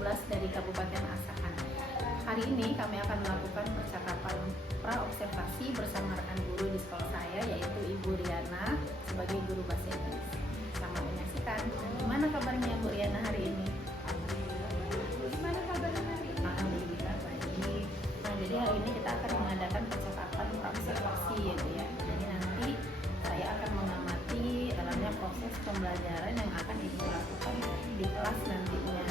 11 dari Kabupaten Asahan. Hari ini kami akan melakukan percakapan pra-observasi bersama rekan guru di sekolah saya, yaitu Ibu Riana sebagai guru bahasa Inggris. Selamat menyaksikan. Gimana kabarnya Bu Riana hari ini? Gimana kabarnya hari ini? Alhamdulillah baik. Nah, jadi hari ini kita akan mengadakan percakapan pra-observasi ya. Jadi nanti saya akan mengamati dalamnya proses pembelajaran yang akan Ibu lakukan di kelas nantinya.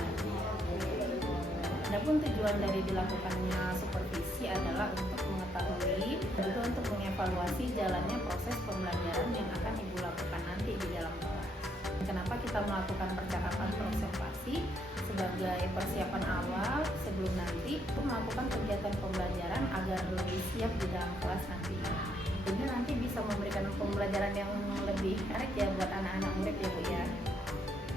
Adapun tujuan dari dilakukannya supervisi adalah untuk mengetahui dan juga untuk mengevaluasi jalannya proses pembelajaran yang akan Ibu lakukan nanti di dalam kelas. Kenapa kita melakukan percakapan observasi? Sebagai persiapan awal sebelum nanti untuk melakukan kegiatan pembelajaran agar lebih siap di dalam kelas nantinya. Jadi nanti bisa memberikan pembelajaran yang lebih menarik ya buat anak-anak murid ya Bu ya.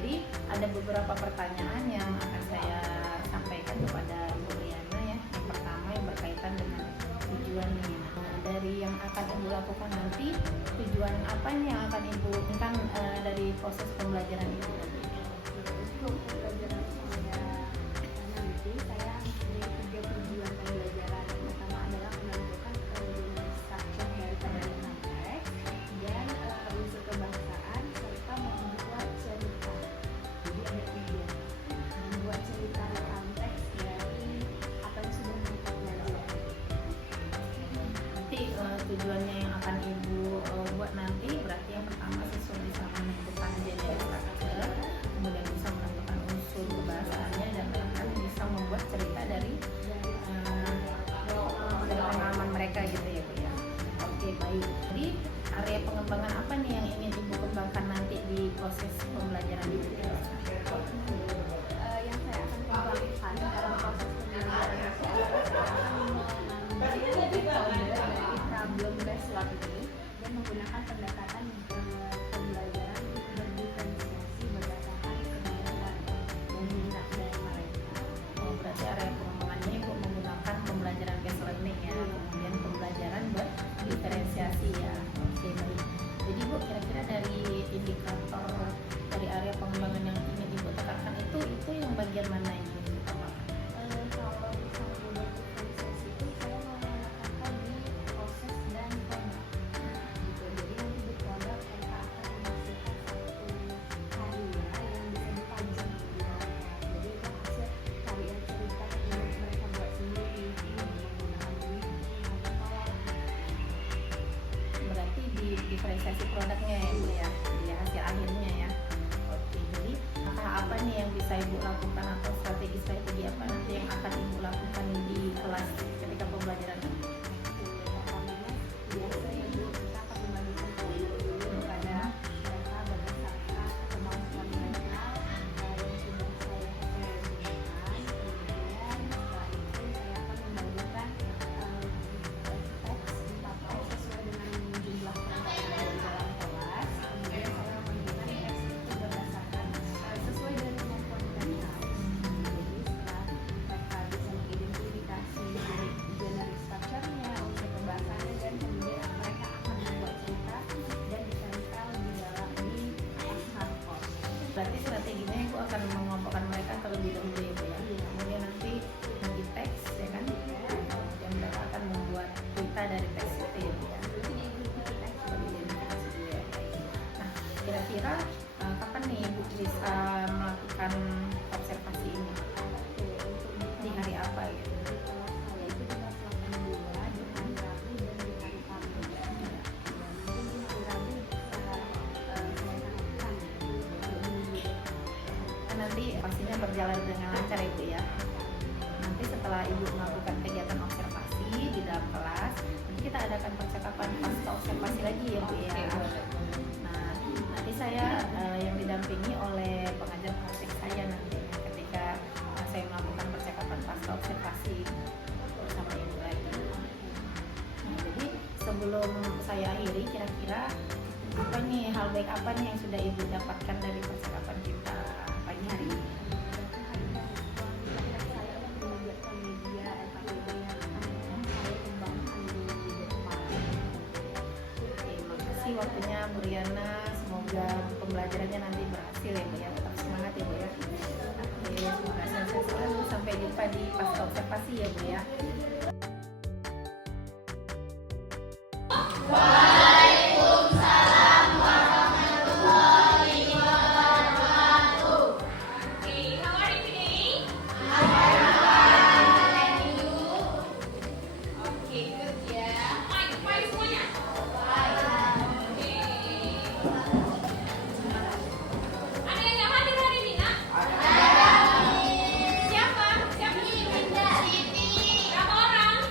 Jadi ada beberapa pertanyaan yang akan saya sampaikan kepada Bu Riana ya. Yang pertama yang berkaitan dengan tujuannya. Nah, dari yang akan Ibu lakukan nanti, tujuan apa nih yang akan Ibu inginkan dari proses pembelajaran itu? Untuk pembelajaran saya nanti, saya mempunyai 3 tujuan pembelajaran. Yang pertama adalah menentukan structure daripada dengan teks dan unsur kebangsaan serta membuat cerita. Jadi ada 3. Membuat cerita tentang teks dari apa yang sudah kita pelajari. Nanti tujuannya yang akan Ibu buat nanti berarti yang pertama siswa bisa menentukan genre structure, kemudian bisa menentukan unsur kebahasaannya dan bahkan bisa membuat cerita dari pengalaman mereka gitu ya Bu ya. Oke baik. Jadi area pengembangan apa nih yang ingin Ibu kembangkan nanti di proses pembelajaran itu? Yang saya akan kembangkan dalam proses pembelajaran saya akan mengambil metode dari problem based learning dan menggunakan pendekatan pembelajaran berdiferensiasi berdasarkan kemampuan dan minat dari mereka. Oh, berarti area pengembangannya Ibu menggunakan pembelajaran based learning ya, kemudian pembelajaran berdiferensiasi ya. Oke baik. Jadi Bu, kira-kira dari indikator dari area pengembangan yang ingin Ibu tekankan itu yang bagian mana yang ingin Ibu tambahkan? Kalau misalnya berdiferensiasi itu saya mau menekankan di proses dan produk gitu. Jadi nanti di produk mereka akan menghasilkan satu karya yang bisa dipajang di mereka. Jadi itu hasil karya cerita yang mereka buat sendiri menggunakan Berarti di diferensiasi produknya ya Bu ya, di hasil akhirnya ya. Oke, jadi langkah apa nih yang bisa Ibu lakukan atau strategi apa nanti yang akan Ibu lakukan di kelas ketika pembelajaran ini? biasanya dulu kita akan membagikan dulu kepada mereka berdasarkan kemampuan mereka yang sudah saya referensikan. Kemudian setelah itu saya akan membagikan teks 4 teks sesuai dengan jumlah mereka yang ada di dalam kelas. Kemudian saya memberikan teks itu berdasarkan sesuai dengan kemampuan mereka. Jadi setelah mereka bisa mengidentifikasi genre structure-nya, unsur kebahasaannya, dan kemudian mereka akan membuat cerita dan ditempel di dalam di atas hardcover. Berarti strateginya Ibu akan mengelompokkan mereka terlebih dahulu ya Bu ya. Kemudian nanti di teks ya kan, kemudian mereka akan membuat cerita dari teks itu ya Bu ya. Sebagai identifikasi dulu ya. Nah, kira-kira kapan nih Ibu bisa melakukan observasi ini? Di hari apa gitu? Saya itu di kelas 8 dua di hari Rabu dan di hari Kamis. Dan mungkin di hari Rabu bisa saya lakukan Kan nanti pastinya berjalan dengan lancar ya Bu ya. Nanti setelah Ibu melakukan kegiatan observasi di dalam kelas, nanti kita adakan percakapan pasca observasi lagi ya Bu ya. Nah, nanti saya yang didampingi oleh pengajar praktik saya nanti ketika saya melakukan percakapan pasca observasi bersama Ibu lagi. Nah, jadi sebelum saya akhiri, kira-kira apa nih hal baik apa nih yang sudah Ibu dapatkan dari percakapan kita pagi hari ini? saya membuatkan media FAQD yang akan saya kembangkan di depan. Oke, makasih waktunya Bu Riana. Semoga pembelajarannya nanti berhasil ya Bu ya. Tetap semangat ya Bu ya. Oke, semoga sukses selalu. jumpa di pasca observasi ya Bu ya. Berapa orang?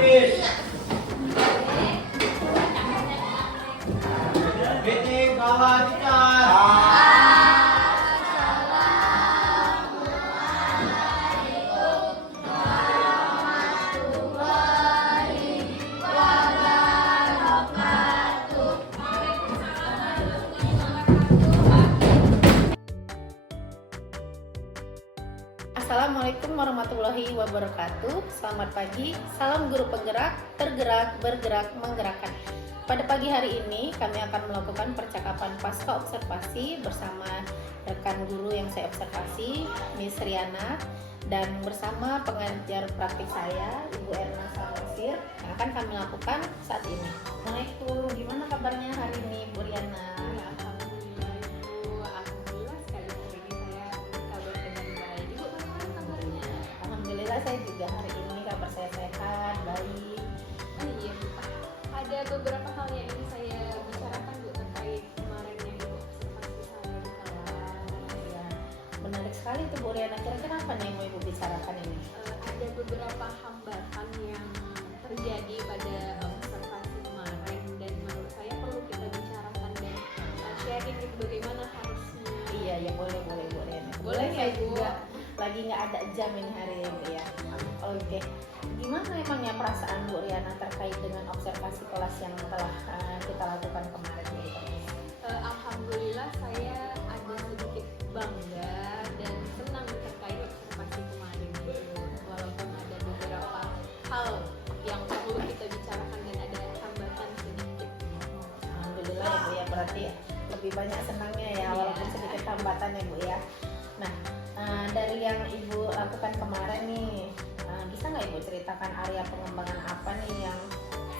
habis. Meeting kawan kita. Assalamualaikum warahmatullahi wabarakatuh. Selamat pagi, salam guru penggerak, tergerak, bergerak, menggerakkan. Pada pagi hari ini kami akan melakukan percakapan pasca observasi bersama rekan guru yang saya observasi, Miss Riana, dan bersama pengajar praktik saya, Ibu Erna Salmasir, yang akan kami lakukan saat ini. Assalamualaikum, gimana kabarnya hari ini, Bu Riana? Alhamdulillah sekali hari ini saya kabar dengan baik. Ibu bagaimana kabarnya? Alhamdulillah saya juga hari ini kabar saya sehat, baik. Iya Bu, ada beberapa hal yang ingin saya bicarakan Bu terkait kemarin yang Ibu observasi saya di kelas. Ya, menarik sekali tuh Bu Riana. Kira-kira apa nih yang mau Ibu bicarakan ini? Ada beberapa hambatan yang terjadi pada observasi kemarin dan menurut saya perlu kita bicarakan dan sharing itu bagaimana harusnya. Iya, ya boleh Bu Riana. Boleh ya, saya Bu? juga lagi nggak ada jam ini hari ini ya. Oke, gimana emangnya perasaan Bu Riana terkait dengan observasi kelas yang telah kita lakukan kemarin gitu? Alhamdulillah saya ada sedikit bangga dan senang terkait observasi kemarin itu. Walaupun ada beberapa hal yang perlu kita bicarakan dan ada hambatan sedikit. Alhamdulillah ya Bu ya, berarti lebih banyak senangnya ya, Iya. walaupun sedikit hambatan ya Bu ya. Nah, dari yang Ibu lakukan kemarin nih, bisa nggak Ibu ceritakan area pengembangan apa nih yang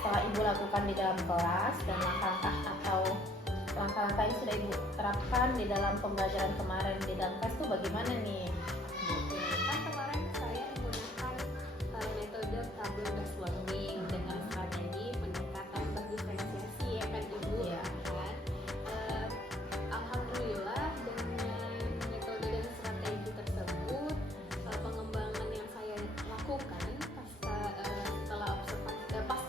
telah Ibu lakukan di dalam kelas dan langkah-langkah atau langkah-langkah yang sudah Ibu terapkan di dalam pembelajaran kemarin di dalam kelas itu bagaimana nih? Kan kemarin saya menggunakan metode tabel based learning dengan strategi pendekatan berdiferensiasi ya kan Ibu. Iya. Kan? Alhamdulillah dengan metode dan strategi tersebut pengembangan yang saya lakukan setelah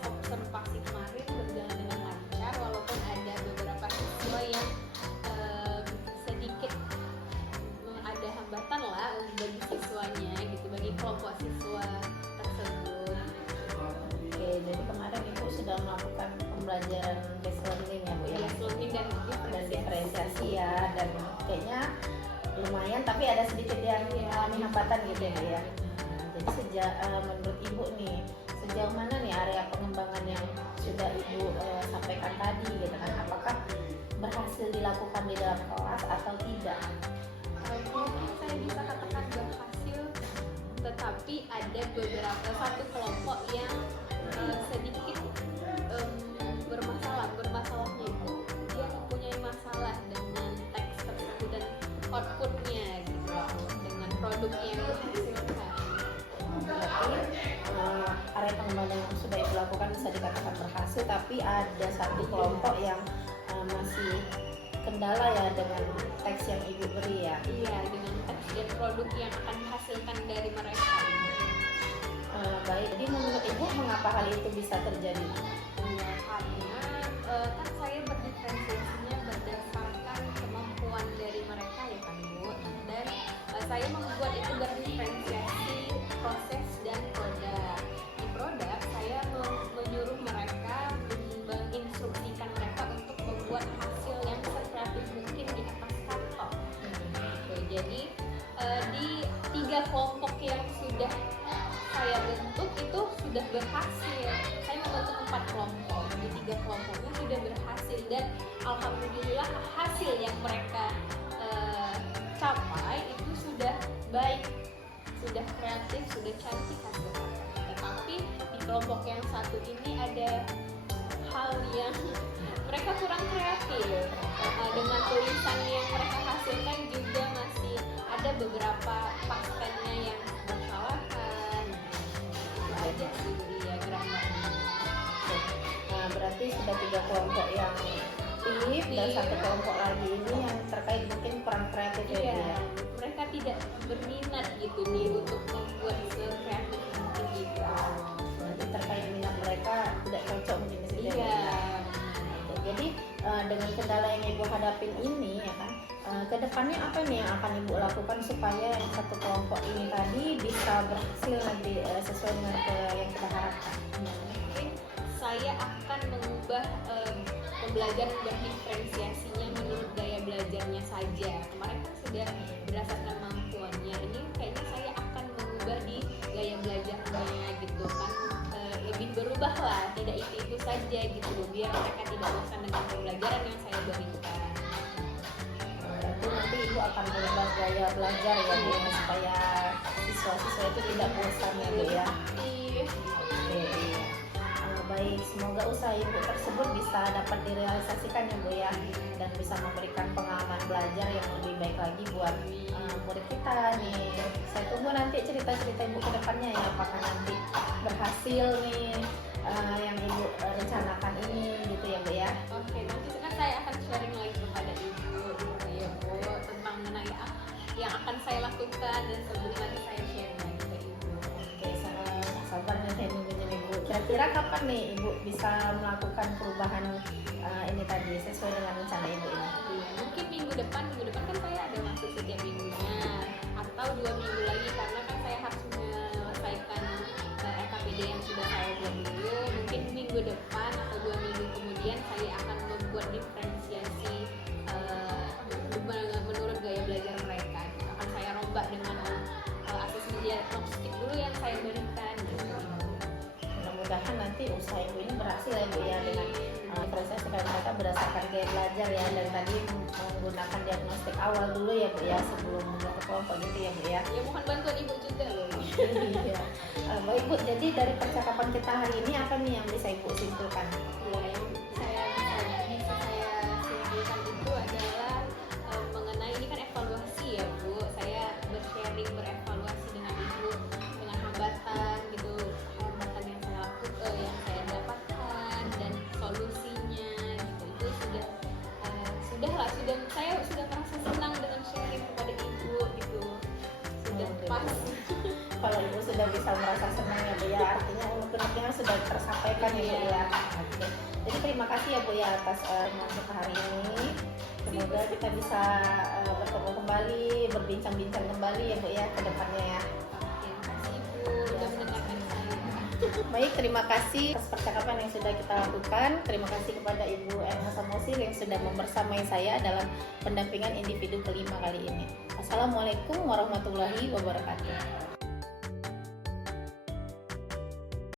observasi kemarin berjalan dengan lancar walaupun ada beberapa siswa yang sedikit ada hambatan lah bagi siswanya gitu, bagi kelompok siswa tersebut. Oke, jadi kemarin Ibu sudah melakukan pembelajaran based learning ya Bu ya? Based learning dan Dan diferensiasi ya, dan kayaknya lumayan tapi ada sedikit yang mengalami hambatan gitu ya Bu ya. Jadi menurut Ibu nih, sejauh mana nih area pengembangan yang sudah Ibu sampaikan tadi gitu kan? Apakah berhasil dilakukan di dalam kelas atau tidak? Mungkin saya bisa katakan berhasil, tetapi ada beberapa satu kelompok yang sedikit bermasalahnya itu dia mempunyai masalah dengan teks tersebut dan outputnya gitu, dengan produk yang dihasilkan. Berarti area pengembangan yang sudah Ibu lakukan bisa dikatakan berhasil, tapi ada satu kelompok yang masih kendala ya dengan teks yang Ibu beri ya. Iya, dengan teks dan produk yang akan dihasilkan dari mereka. Baik, jadi menurut Ibu mengapa hal itu bisa terjadi? Iya, karena kan saya berdiferensiasinya berdasarkan kemampuan dari mereka ya kan Bu, dan saya membuat itu berdiferensiasi proses dan produk. Di produk saya menyuruh mereka, menginstruksikan mereka untuk membuat hasil yang sekreatif mungkin di atas karton. Jadi di 3 kelompok yang sudah saya bentuk itu sudah berhasil. Saya membentuk 4 kelompok, di 3 kelompoknya sudah berhasil dan alhamdulillah hasil yang mereka capai itu sudah baik, sudah kreatif, sudah cantik hasilnya. Tetapi di kelompok yang satu ini ada hal yang mereka kurang kreatif. Dengan tulisan yang mereka hasilkan juga masih ada beberapa pastennya yang bersalahan. Itu aja sih ya gambarnya. Nah, berarti sudah 3 kelompok yang aktif dan satu kelompok lagi ini yang terkait mungkin kurang kreatif ya Bu Iya, ya. mereka tidak berminat gitu nih untuk membuat sekreatif mungkin gitu. Nanti terkait minat hadapin ini ya kan, kedepannya apa nih yang akan Ibu lakukan supaya yang satu kelompok ini tadi bisa berhasil nanti sesuai dengan yang kita harapkan? Mungkin saya akan mengubah pembelajaran berdiferensiasinya menurut gaya belajarnya saja. Kemarin kan sudah berdasarkan kemampuannya, ini kayaknya saya akan mengubah di gaya belajarnya gitu kan. Lebih berubah lah, tidak itu saja gitu loh, biar mereka tidak bosan dengan pembelajaran yang saya berikan. Berarti nanti Ibu akan merubah gaya belajar ya Bu, supaya siswa-siswa itu tidak bosan ya Bu ya. Aktif. Oke, iya. Baik, semoga usaha Ibu tersebut bisa dapat direalisasikan ya Bu ya, dan bisa memberikan pengalaman belajar yang lebih baik lagi buat murid kita nih. Saya tunggu nanti cerita-cerita Ibu ke depannya ya, apakah nanti berhasil nih yang Ibu rencanakan ini gitu ya Bu ya. Oke, nanti kan saya akan sharing lagi kepada Ibu gitu ya Bu, tentang mengenai yang akan saya lakukan, dan sebelum nanti saya sharing lagi ke Ibu. Oke, sabar nih saya nunggunya nih Bu. Kira-kira kapan nih Ibu bisa melakukan perubahan ini tadi sesuai dengan rencana Ibu ini? Iya, mungkin minggu depan kan saya ada masuk setiap minggunya, atau 2 minggu lagi karena kan saya harus menyelesaikan RKPD yang sudah saya buat dulu. Mungkin minggu depan atau 2 minggu kemudian saya akan membuat diferensiasi menurut gaya belajar mereka. Akan saya rombak dengan asesmen diagnostik dulu yang saya berikan gitu. Mudah-mudahan nanti usaha Ibu ini berhasil ya Bu ya, dengan proses mereka berdasarkan gaya belajar ya, dan tadi menggunakan diagnostik awal dulu ya Bu ya, sebelum membentuk kelompok gitu ya Bu ya. Ya mohon bantuan Ibu juga loh. Iya. Baik Bu, jadi dari percakapan kita hari ini apa nih yang bisa Ibu simpulkan? Ya, yang bisa saya simpulkan itu adalah mengenai ini kan evaluasi ya Bu. Saya berevaluasi dengan Ibu dengan hambatan gitu, hambatan yang saya lakukan, yang saya dapatkan, dan solusinya gitu. Itu saya sudah merasa senang dengan sharing kepada Ibu gitu. Sudah pas. Kalau Ibu sudah bisa merasa senang ya Bu ya, artinya unek-uneknya sudah tersampaikan ya Bu ya. Oke. Jadi terima kasih ya Bu ya atas untuk hari ini. Semoga kita bisa bertemu kembali, berbincang-bincang kembali ya Bu ya ke depannya ya. Terima kasih Ibu sudah mendengarkan saya. Baik, terima kasih atas percakapan yang sudah kita lakukan. Terima kasih kepada Ibu Erna Samosir yang sudah membersamai saya dalam pendampingan individu kelima kali ini. Assalamualaikum warahmatullahi wabarakatuh.